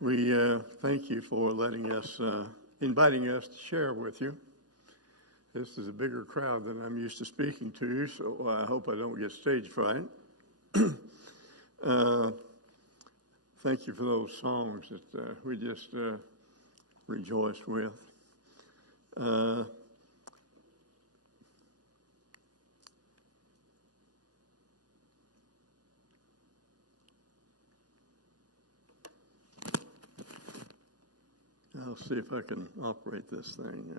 We thank you for letting us, inviting us to share with you. This is a bigger crowd than I'm used to speaking to, so I hope I don't get stage fright. Thank you for those songs that we just rejoiced with. I'll see if I can operate this thing.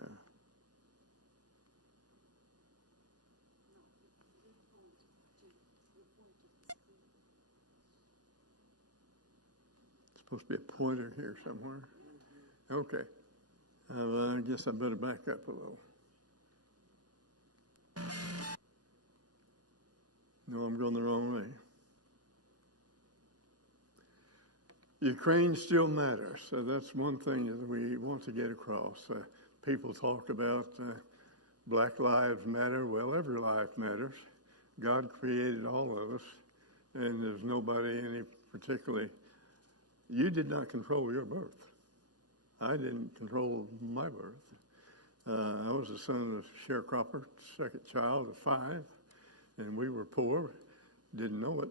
It's supposed to be a pointer here somewhere. Okay. I guess I better back up a little. No, I'm going the wrong way. Ukraine still matters. So that's one thing that we want to get across. People talk about Black Lives Matter. Well, every life matters. God created all of us, and there's nobody any particularly. You did not control your birth. I didn't control my birth. I was the son of a sharecropper, second child of 5, and we were poor, didn't know it,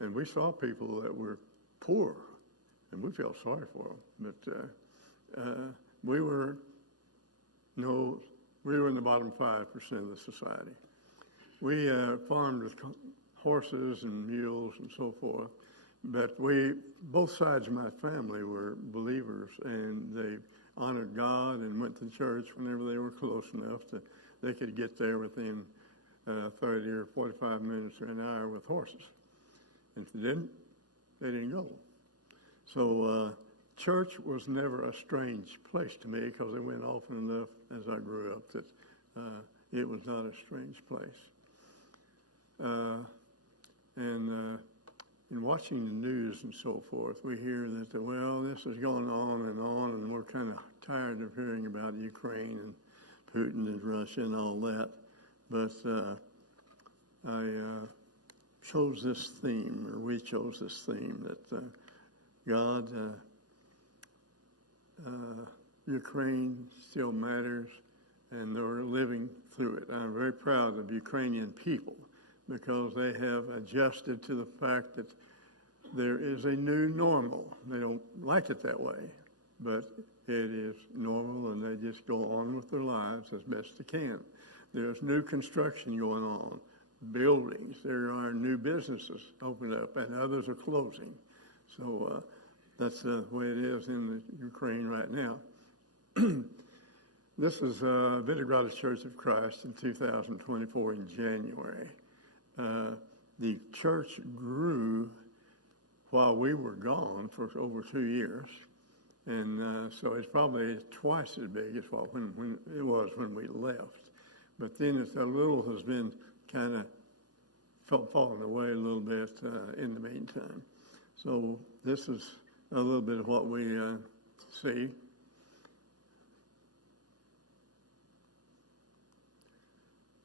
and we saw people that were poor. And we felt sorry for them, but we were in the bottom 5% of the society. We farmed with horses and mules and so forth, but both sides of my family were believers, and they honored God and went to church whenever they were close enough that they could get there within 30 or 45 minutes or an hour with horses. And if they didn't go. So church was never a strange place to me because it went often enough as I grew up that it was not a strange place. And in watching the news and so forth, we hear that, this is going on, and we're kind of tired of hearing about Ukraine and Putin and Russia and all that. But I chose this theme, or we chose this theme, that God, Ukraine still matters, and they're living through it. I'm very proud of Ukrainian people because they have adjusted to the fact that there is a new normal. They don't like it that way, but it is normal, and they just go on with their lives as best they can. There's new construction going on, buildings. There are new businesses opened up, and others are closing. So that's the way it is in the Ukraine right now. This is Vinogradar Church of Christ in 2024 in January. The church grew while we were gone for over 2 years. And so it's probably twice as big as when it was when we left. But then it's a little has been kind of falling away a little bit in the meantime. So this is a little bit of what we see.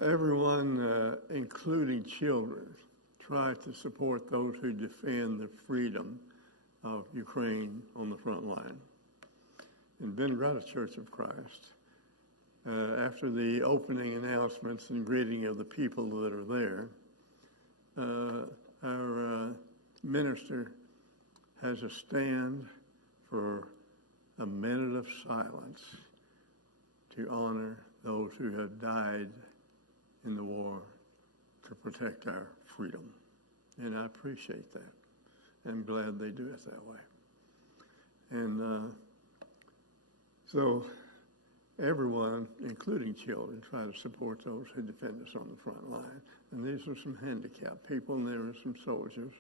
Everyone, including children, try to support those who defend the freedom of Ukraine on the front line. In Vinogradar Church of Christ, after the opening announcements and greeting of the people that are there, our minister has a stand for a minute of silence to honor those who have died in the war to protect our freedom. And I appreciate that. I'm glad they do it that way. And so everyone, including children, try to support those who defend us on the front line. And these are some handicapped people, and there are some soldiers.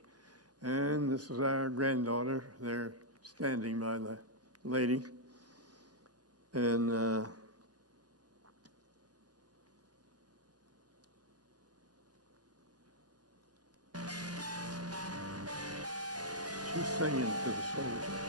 And this is our granddaughter. They're standing by the lady. And she's singing to the soldiers.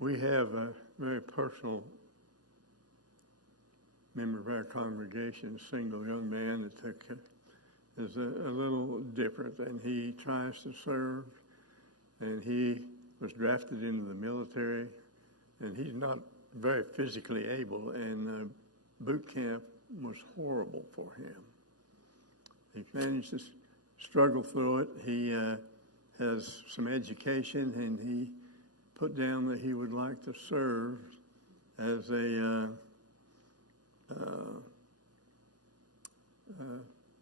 We have a very personal member of our congregation, a single young man that is a little different, and he tries to serve, and he was drafted into the military, and he's not very physically able, and boot camp was horrible for him. He managed to struggle through it. He has some education, and he put down that he would like to serve as a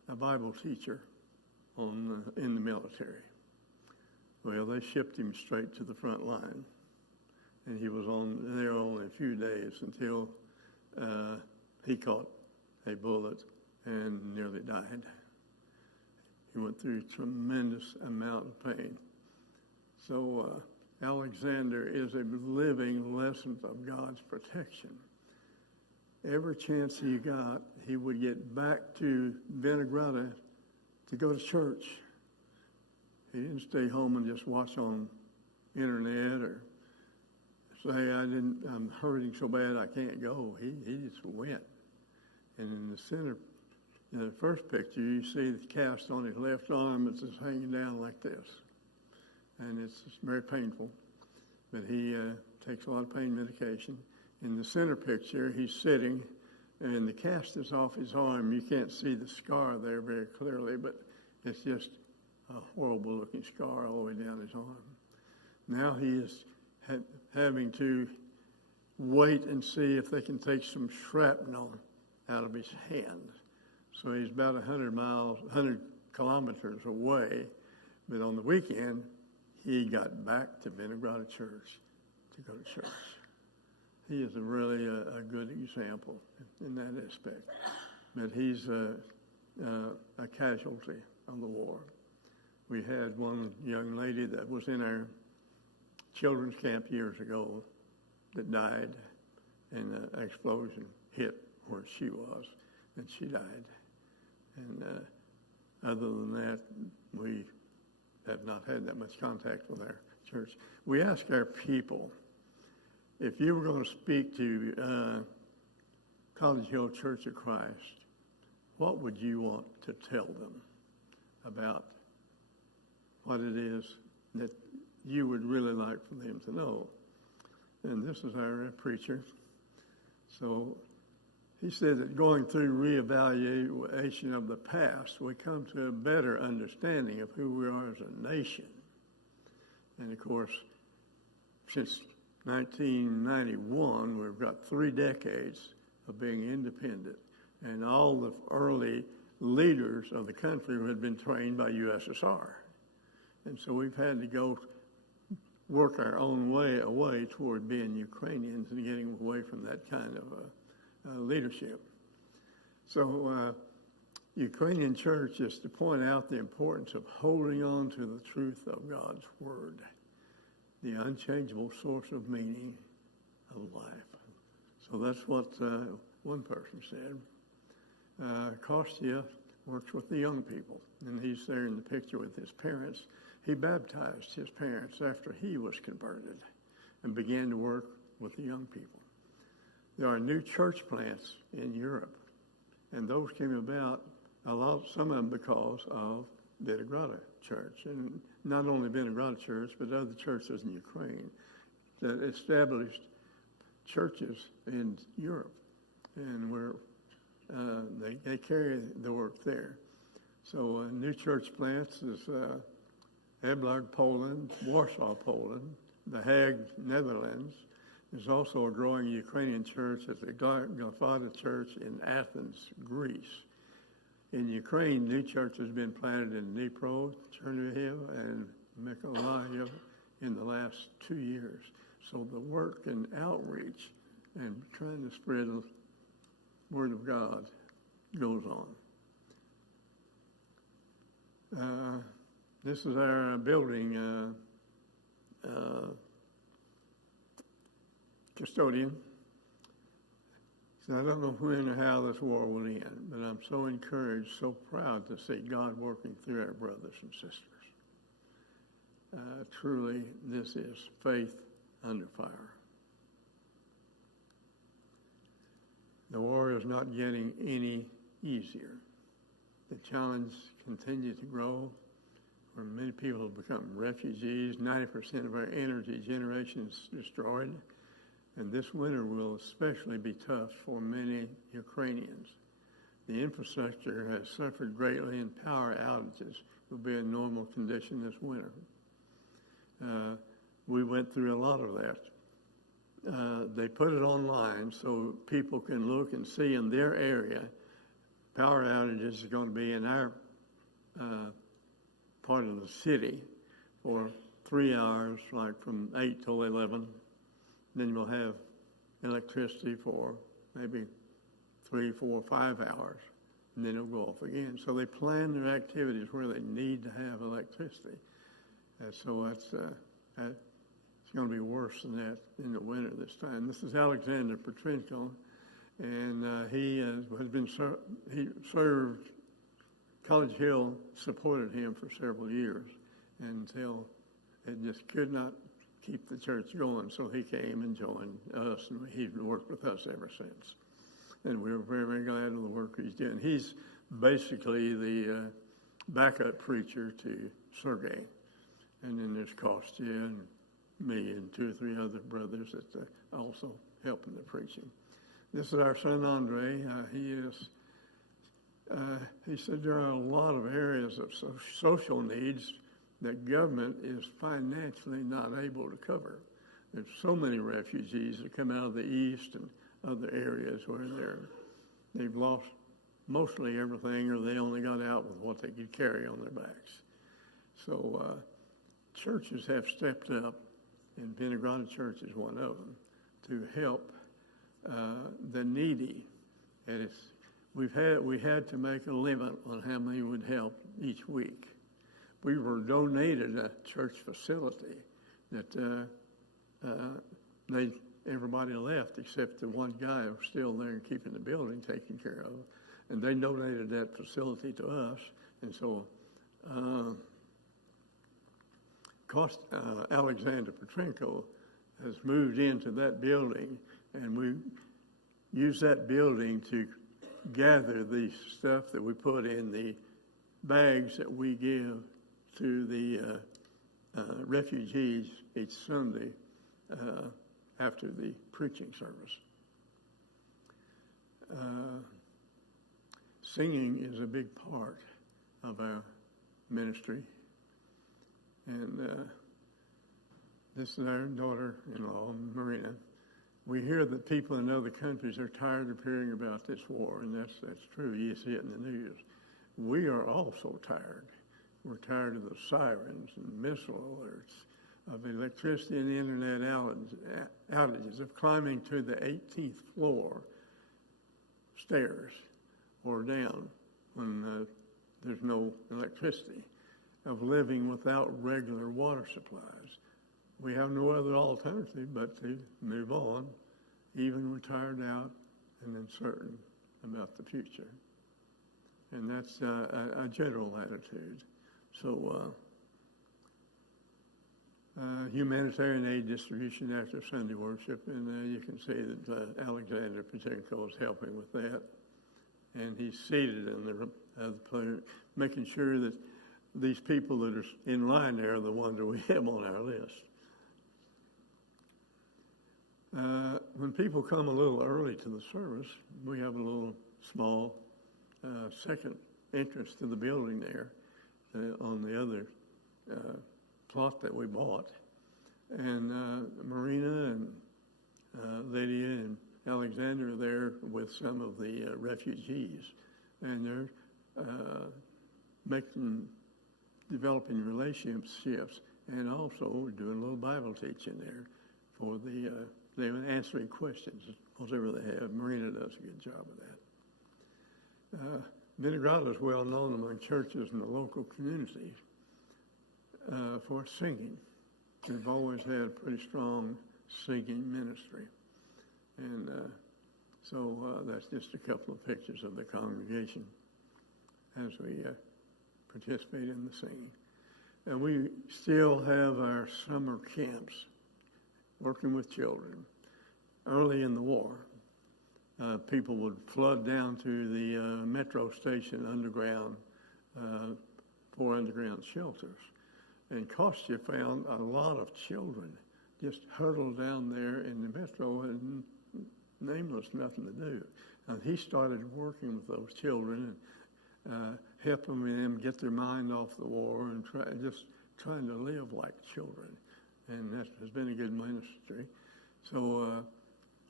Bible teacher in the military. Well, they shipped him straight to the front line, and he was on there only a few days until he caught a bullet and nearly died. He went through a tremendous amount of pain. So Alexander is a living lesson of God's protection. Every chance he got, he would get back to Vinogradar to go to church. He didn't stay home and just watch on internet or say, I'm hurting so bad I can't go. He just went. And in the center, in the first picture, you see the cast on his left arm. It's just hanging down like this. And it's very painful. But he takes a lot of pain medication. In the center picture, he's sitting, and the cast is off his arm. You can't see the scar there very clearly, but it's just a horrible-looking scar all the way down his arm. Now he is having to wait and see if they can take some shrapnel out of his hand. So he's about 100 kilometers away, but on the weekend, he got back to Vinogradar Church to go to church. He is really a good example in that aspect. But he's a casualty of the war. We had one young lady that was in our children's camp years ago that died, and an explosion hit where she was, and she died. And other than that, we have not had that much contact with our church. We ask our people, if you were going to speak to College Hill Church of Christ, what would you want to tell them about what it is that you would really like for them to know? And this is our preacher. So he said that going through reevaluation of the past, we come to a better understanding of who we are as a nation. And of course, since 1991, we've got 3 decades of being independent. And all the early leaders of the country had been trained by USSR. And so we've had to go work our own way away toward being Ukrainians and getting away from that kind of leadership. So Ukrainian church is to point out the importance of holding on to the truth of God's word, the unchangeable source of meaning of life. So that's what one person said. Kostya works with the young people, and he's there in the picture with his parents. He baptized his parents after he was converted and began to work with the young people. There are new church plants in Europe, and those came about, some of them because of Vinogradar Church, and not only Vinogradar Church, but other churches in Ukraine that established churches in Europe, and where they carry the work there. So new church plants is Eblag, Poland, Warsaw, Poland, The Hague, Netherlands. There's also a growing Ukrainian church at the Golgotha Church in Athens, Greece. In Ukraine, new churches have been planted in Dnipro, Chernihiv, and Mykolaiv in the last 2 years. So the work and outreach and trying to spread the word of God goes on. This is our building custodian. So I don't know when or how this war will end, but I'm so encouraged, so proud to see God working through our brothers and sisters. Truly, this is faith under fire. The war is not getting any easier. The challenge continues to grow, where many people have become refugees. 90% of our energy generation is destroyed. And this winter will especially be tough for many Ukrainians. The infrastructure has suffered greatly, and power outages will be a normal condition this winter. We went through a lot of that. They put it online so people can look and see in their area. Power outages are going to be in our part of the city for 3 hours, like from 8 till 11. Then you'll have electricity for maybe 3, 4, 5 hours, and then it'll go off again. So they plan their activities where they need to have electricity. So it's going to be worse than that in the winter this time. This is Alexander Petrenko, and he served. College Hill supported him for several years until it just could not keep the church going. So he came and joined us, and he's worked with us ever since. And we're very, very glad of the work he's doing. He's basically the backup preacher to Sergei. And then there's Kostya and me and 2 or 3 other brothers that also help in the preaching. This is our son, Andre. He said there are a lot of areas of social needs that government is financially not able to cover. There's so many refugees that come out of the east and other areas where they've lost mostly everything, or they only got out with what they could carry on their backs. So churches have stepped up, and Vinogradar Church is one of them, to help the needy. And we had to make a limit on how many would help each week. We were donated a church facility that everybody left except the one guy who was still there and keeping the building taken care of. And they donated that facility to us. And so Alexander Petrenko has moved into that building, and we use that building to gather the stuff that we put in the bags that we give to the refugees each Sunday after the preaching service. Singing is a big part of our ministry. And this is our daughter-in-law, Marina. We hear that people in other countries are tired of hearing about this war, and that's true. You see it in the news. We are also tired. We're tired of the sirens and missile alerts, of electricity and internet outages, of climbing to the 18th floor stairs or down when there's no electricity, of living without regular water supplies. We have no other alternative but to move on, even we're tired out and uncertain about the future. And that's a general attitude. So humanitarian aid distribution after Sunday worship, and you can see that Alexander Petrenko is helping with that. And he's seated in the player, making sure that these people that are in line there are the ones that we have on our list. When people come a little early to the service, we have a little small second entrance to the building there on the other plot that we bought. And Marina and Lydia and Alexander are there with some of the refugees. And they're developing relationships, and also doing a little Bible teaching there for they're answering questions, whatever they have. Marina does a good job of that. Vinogradar is well known among churches in the local community for singing. We've always had a pretty strong singing ministry. And so that's just a couple of pictures of the congregation as we participate in the singing. And we still have our summer camps working with children. Early in the war, people would flood down to the metro station underground for underground shelters. And Kostya found a lot of children just huddled down there in the metro and nameless, nothing to do. And he started working with those children and helping them get their mind off the war and trying to live like children. And that has been a good ministry. So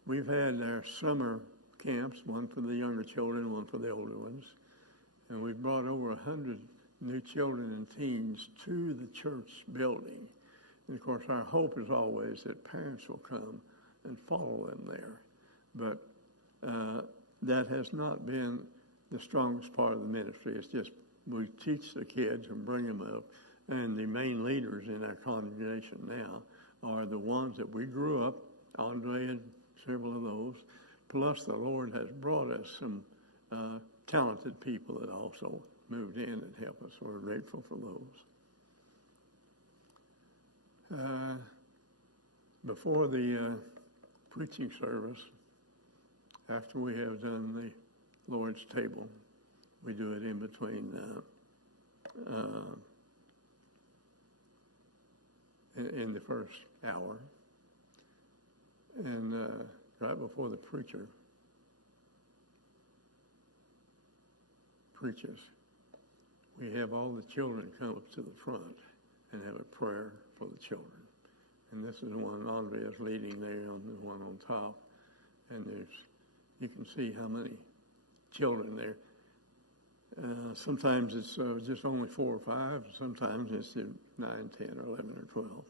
we've had our summer camps, one for the younger children, one for the older ones. And we've brought over 100 new children and teens to the church building. And of course, our hope is always that parents will come and follow them there. But that has not been the strongest part of the ministry. It's just we teach the kids and bring them up. And the main leaders in our congregation now are the ones that we grew up, Andre and several of those, plus the Lord has brought us some talented people that also moved in and helped us. We're grateful for those. Before the preaching service, after we have done the Lord's table, we do it in between in the first hour. And right before the preacher preaches, we have all the children come up to the front and have a prayer for the children. And this is the one Andre is leading there, on the one on top. And you can see how many children there. Sometimes it's just only 4 or 5. Sometimes it's 9, 10, or 11, or 12.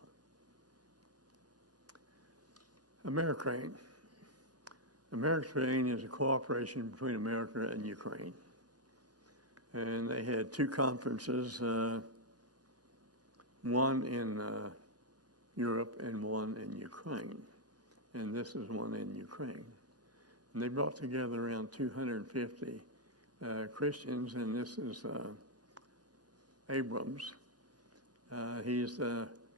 Americrain. Americrain is a cooperation between America and Ukraine. And they had 2 conferences, one in Europe and one in Ukraine. And this is one in Ukraine. And they brought together around 250 Christians, and this is Abrams. He's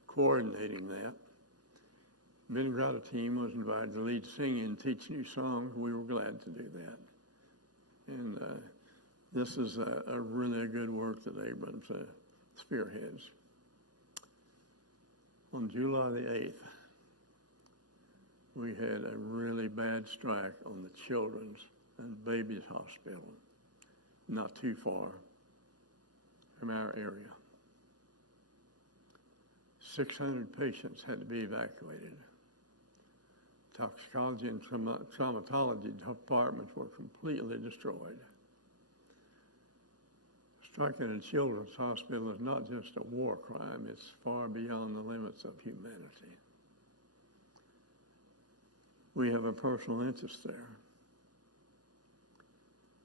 coordinating that. Vinogradar team was invited to lead singing and teach new songs. We were glad to do that. And this is a really good work that Abrams spearheads. On July the 8th, we had a really bad strike on the Children's and Babies Hospital, not too far from our area. 600 patients had to be evacuated. Toxicology and traumatology departments were completely destroyed. Striking a children's hospital is not just a war crime, it's far beyond the limits of humanity. We have a personal interest there.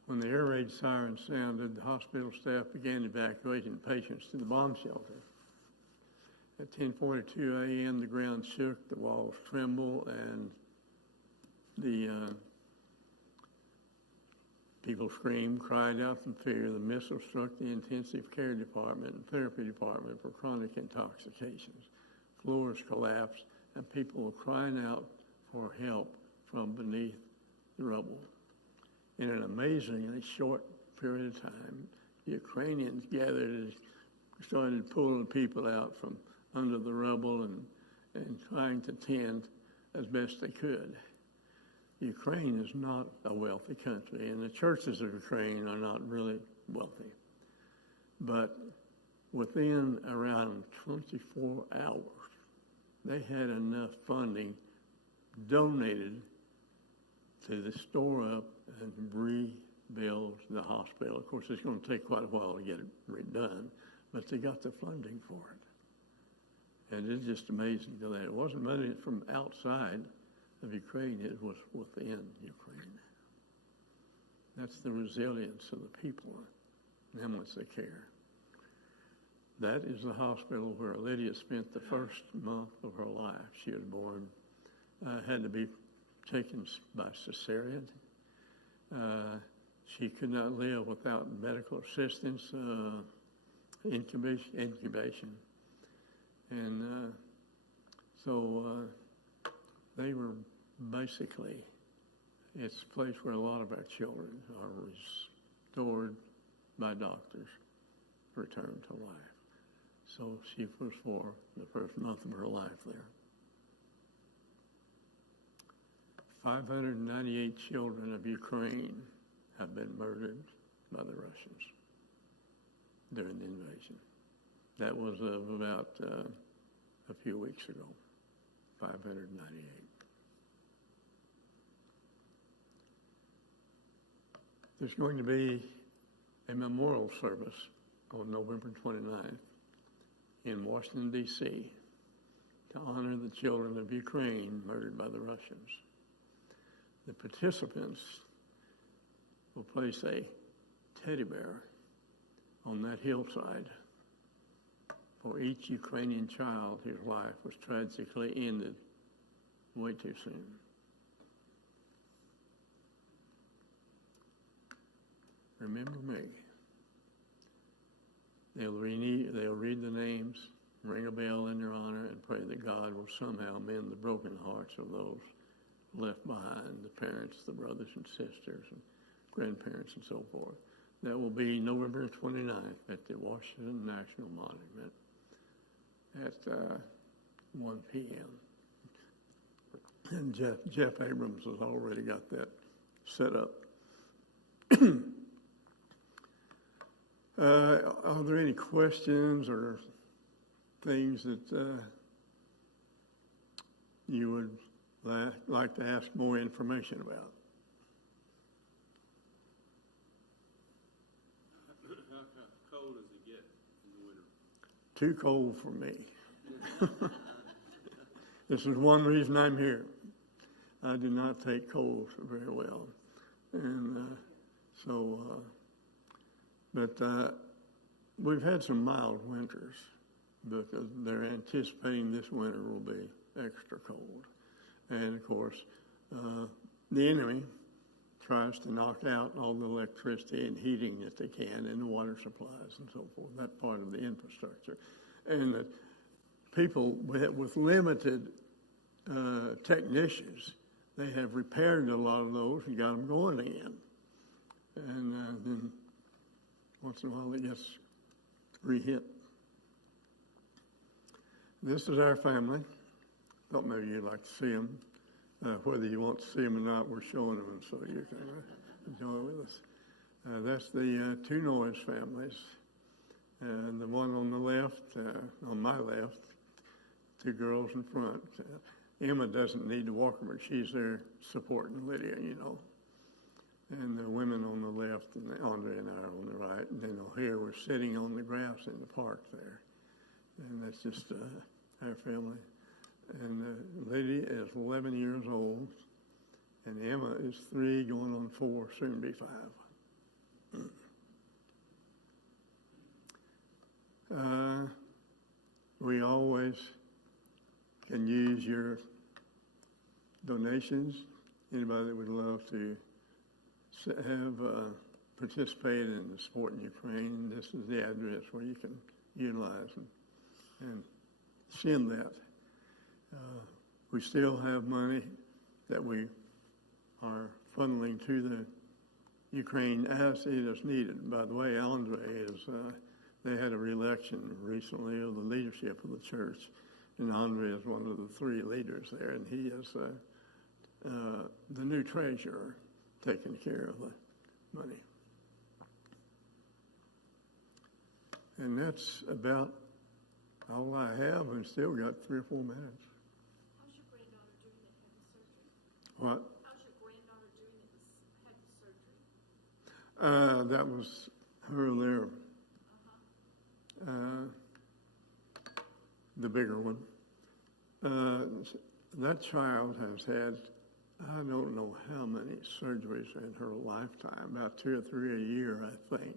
When the air raid siren sounded, the hospital staff began evacuating patients to the bomb shelter. At 10:42 a.m., the ground shook, the walls trembled, and the people screamed, cried out from fear. The missile struck the intensive care department and therapy department for chronic intoxications. Floors collapsed, and people were crying out for help from beneath the rubble. In an amazingly short period of time, the Ukrainians gathered and started pulling people out from under the rubble and trying to tend as best they could. Ukraine is not a wealthy country, and the churches of Ukraine are not really wealthy. But within around 24 hours, they had enough funding donated to store up and rebuild the hospital. Of course, it's going to take quite a while to get it redone, but they got the funding for it. And it's just amazing to that. It wasn't money from outside of Ukraine, it was within Ukraine. That's the resilience of the people and how much they care. That is the hospital where Lydia spent the first month of her life. She was born, had to be taken by cesarean. She could not live without medical assistance, incubation. And so they were basically, it's a place where a lot of our children are restored by doctors, returned to life. So she was for the first month of her life there. 598 children of Ukraine have been murdered by the Russians during the invasion. That was about a few weeks ago, 598. There's going to be a memorial service on November 29th in Washington, D.C. to honor the children of Ukraine murdered by the Russians. The participants will place a teddy bear on that hillside for each Ukrainian child whose life was tragically ended way too soon. Remember me. They'll read the names, ring a bell in their honor, and pray that God will somehow mend the broken hearts of those left behind, the parents, the brothers and sisters, and grandparents, and so forth. That will be November 29th at the Washington National Monument at 1 p.m. And Jeff Abrams has already got that set up. Are there any questions or things that you would like to ask more information about? How cold does it get in the winter? Too cold for me. This is one reason I'm here. I do not take cold very well. And but we've had some mild winters because they're anticipating this winter will be extra cold. And of course, the enemy tries to knock out all the electricity and heating that they can and the water supplies and so forth, that part of the infrastructure. And the people with limited technicians, they have repaired a lot of those and got them going again. And then once in a while it gets re-hit. This is our family. Thought maybe you'd like to see them. Whether you want to see them or not, we're showing them so you can enjoy with us. That's the two Noyes families. And the one on the left, on my left, two girls in front. Emma doesn't need to walk them, but she's there supporting Lydia, you know. And the women on the left, and Andre and I are on the right. And then here we're sitting on the grass in the park there. And that's just our family. And Lydia is 11 years old, and Emma is 3, going on 4, soon be 5. We always can use your donations. Anybody that would love to have participated in the sport in Ukraine, this is the address where you can utilize and send that. We still have money that we are funneling to the Ukraine as it is needed. By the way, Andre they had a re-election recently of the leadership of the church, and Andre is one of the 3 leaders there, and he is the new treasurer taking care of the money. And that's about all I have, and still got 3 or 4 minutes. How's your granddaughter doing that had the surgery? What? How's your granddaughter doing that had the surgery? That was her there. The bigger one. That child has had, I don't know how many surgeries in her lifetime, about 2 or 3 a year, I think.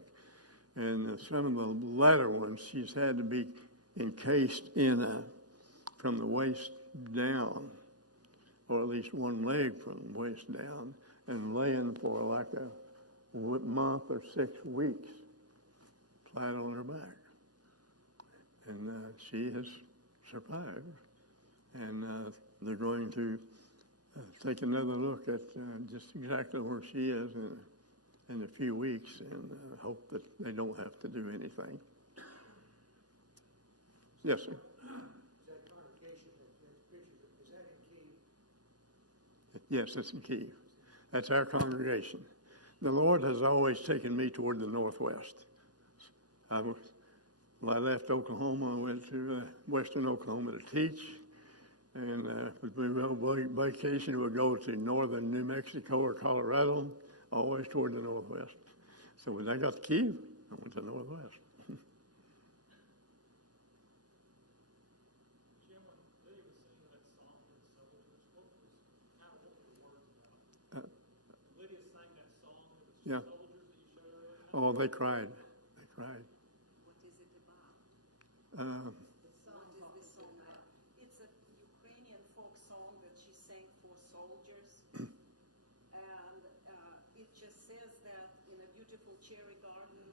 And some of the latter ones, she's had to be encased in from the waist down or at least one leg from the waist down, and laying for like a month or 6 weeks, flat on her back. And she has survived. And they're going to take another look at just exactly where she is in a few weeks, and hope that they don't have to do anything. Yes, sir. That congregation that pictures it, is that in Kiev? Yes, it's in Kiev. That's our congregation. The Lord has always taken me toward the northwest. When I left Oklahoma, I went to western Oklahoma to teach. And if we were on vacation, we would go to northern New Mexico or Colorado, always toward the northwest. So when I got to Kiev, I went to the northwest. Yeah. Oh, they cried. They cried. What is it about? What is this song about? It's a Ukrainian folk song that she sang for soldiers. And it just says that in a beautiful cherry garden,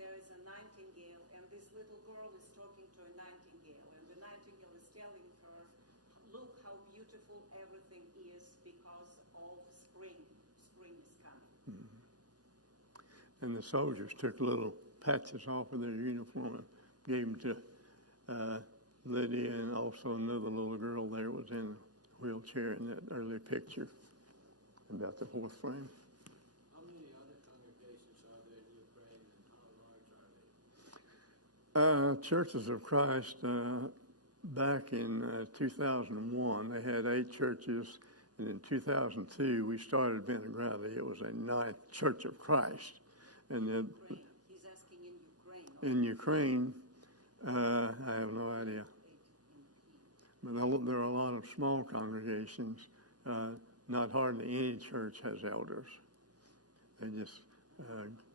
there is a nightingale, and this little girl is talking to a nightingale. And the nightingale is telling her, look how beautiful everything is because of spring. Spring is coming. Mm-hmm. And the soldiers took little patches off of their uniform and gave them to Lydia, and also another little girl there was in a wheelchair in that early picture, about the fourth frame. How many other congregations are there in Ukraine, and how large are they? Churches of Christ, back in 2001, they had 8 churches, and in 2002 we started Vinogradar. It was a 9th Church of Christ. And then He's asking in Ukraine. in Ukraine, I have no idea. But there are a lot of small congregations. Not hardly any church has elders. They just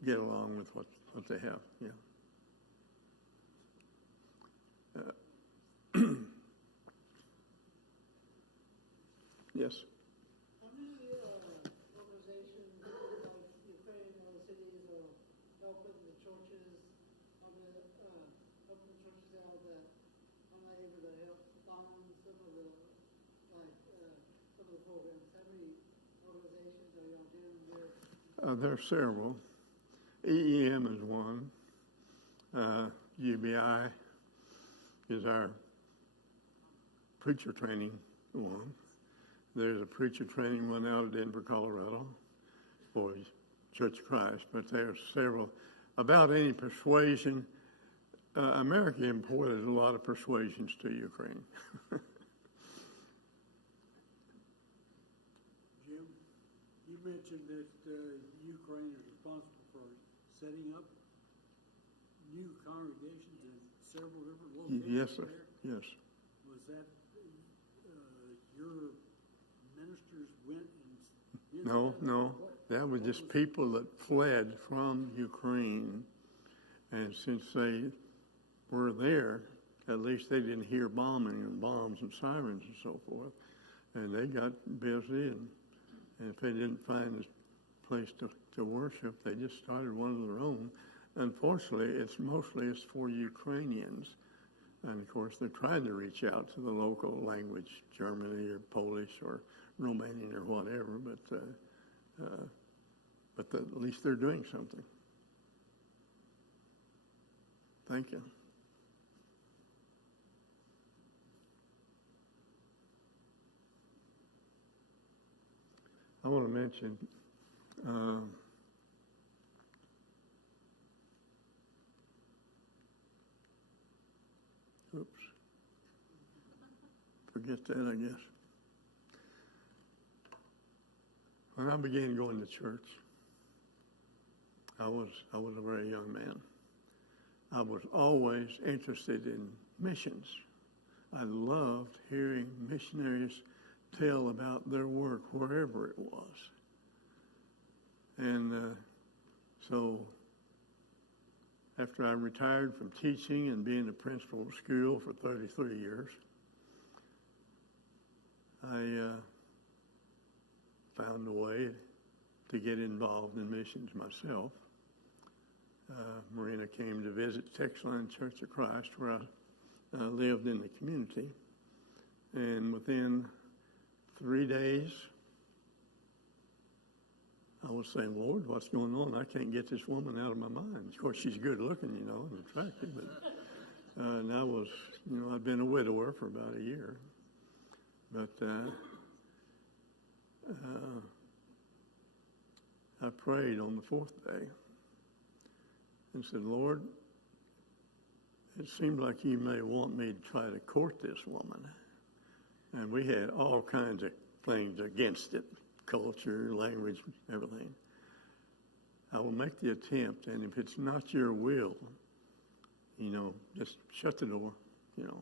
get along with what they have. Yeah. Yes. How many organizations like Ukraine or cities are helping the churches, helping the churches out that are not able to help fund some of the programs? How many organizations are y'all dealing with? There are several. EEM is one. UBI is our preacher training one. There's a preacher training one out of Denver, Colorado, for Church of Christ. But there's several. About any persuasion, America imported a lot of persuasions to Ukraine. Jim, you mentioned that Ukraine is responsible for setting up new congregations in several different locations. Yes, sir. There. Yes. Was that your ministers went and did No, that? no. That was just people that fled from Ukraine. And since they were there, at least they didn't hear bombing and bombs and sirens and so forth. And they got busy, and if they didn't find a place to worship, they just started one of their own. Unfortunately, it's for Ukrainians. And of course, they're trying to reach out to the local language, Germany or Polish or Romanian or whatever, but at least they're doing something. Thank you. I want to mention oops. Forget that, I guess. When I began going to church, I was a very young man. I was always interested in missions. I loved hearing missionaries tell about their work wherever it was. And so after I retired from teaching and being a principal of school for 33 years, I to get involved in missions myself. Marina came to visit Texline Church of Christ, where I lived in the community. And within 3 days, I was saying, Lord, what's going on? I can't get this woman out of my mind. Of course, she's good looking, you know, and attractive. But, and I was, you know, I'd been a widower for about a year. But I prayed on the fourth day and said, Lord, it seems like you may want me to try to court this woman. And we had all kinds of things against it, culture, language, everything. I will make the attempt, and if it's not your will, you know, just shut the door, you know.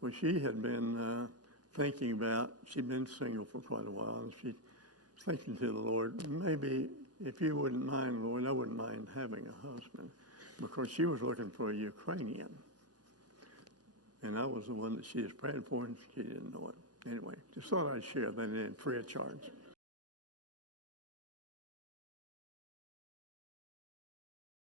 Well, she had been thinking about, she'd been single for quite a while, and she was thinking to the Lord, maybe if you wouldn't mind, Lord, I wouldn't mind having a husband. Because she was looking for a Ukrainian. And I was the one that she was praying for, and she didn't know it. Anyway, just thought I'd share that in free of charge.